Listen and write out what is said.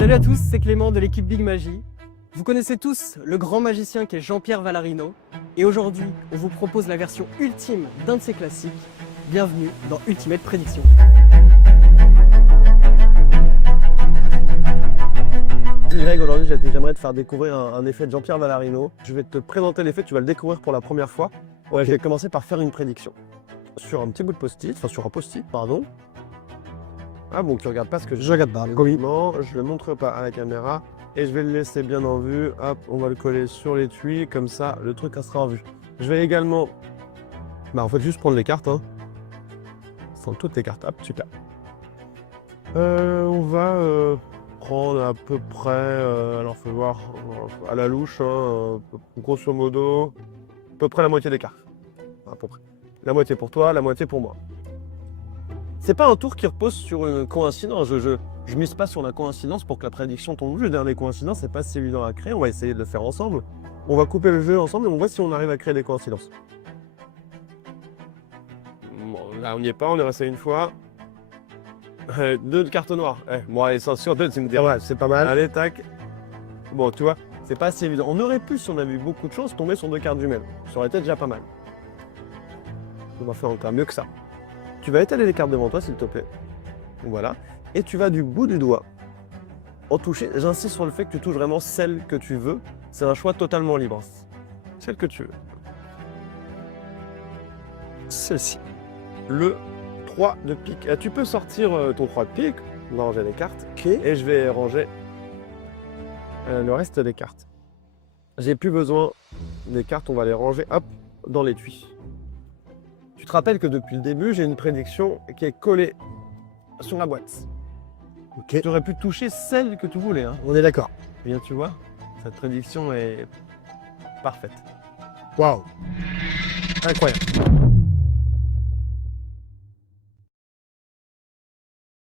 Salut à tous, c'est Clément de l'équipe Big Magie. Vous connaissez tous le grand magicien qui est Jean-Pierre Vallarino. Et aujourd'hui, on vous propose la version ultime d'un de ses classiques. Bienvenue dans Ultimate Prédiction. Greg, aujourd'hui j'aimerais te faire découvrir un effet de Jean-Pierre Vallarino. Je vais te présenter l'effet, tu vas le découvrir pour la première fois. Ouais, je vais commencer par faire une prédiction. Sur un petit bout de post-it, enfin sur un post-it, pardon. Ah bon, tu regardes pas ce que je regarde pas. Non, je le montre pas à la caméra et je vais le laisser bien en vue. Hop, on va le coller sur l'étui, comme ça le truc sera en vue. Je vais également, en fait juste prendre les cartes, hein. Prendre toutes les cartes, hop, super. On va prendre à peu près, alors faut voir à la louche, hein, grosso modo, à peu près la moitié des cartes. À peu près. La moitié pour toi, la moitié pour moi. C'est pas un tour qui repose sur une coïncidence. Je mise pas sur la coïncidence pour que la prédiction tombe juste. Les coïncidences, c'est pas si évident à créer. On va essayer de le faire ensemble. On va couper le jeu ensemble et on voit si on arrive à créer des coïncidences. Bon, là, on n'y est pas, on est resté une fois. Deux cartes noires. Bon, allez, sur deux, c'est pas mal. Allez, tac. Bon, tu vois, c'est pas assez évident. On aurait pu, si on avait eu beaucoup de chance, tomber sur deux cartes jumelles. Ça aurait été déjà pas mal. On va faire encore mieux que ça. Tu vas étaler les cartes devant toi, s'il te plaît. Voilà. Et tu vas du bout du doigt en toucher. J'insiste sur le fait que tu touches vraiment celle que tu veux. C'est un choix totalement libre. Celle que tu veux. Celle-ci. Le 3 de pique. Tu peux sortir ton 3 de pique. On va ranger les cartes. Okay. Et je vais ranger le reste des cartes. J'ai plus besoin des cartes. On va les ranger, hop, dans l'étui. Tu te rappelles que depuis le début, j'ai une prédiction qui est collée sur la boîte. Ok. Tu aurais pu toucher celle que tu voulais. Hein. On est d'accord. Bien, tu vois, cette prédiction est parfaite. Waouh. Incroyable.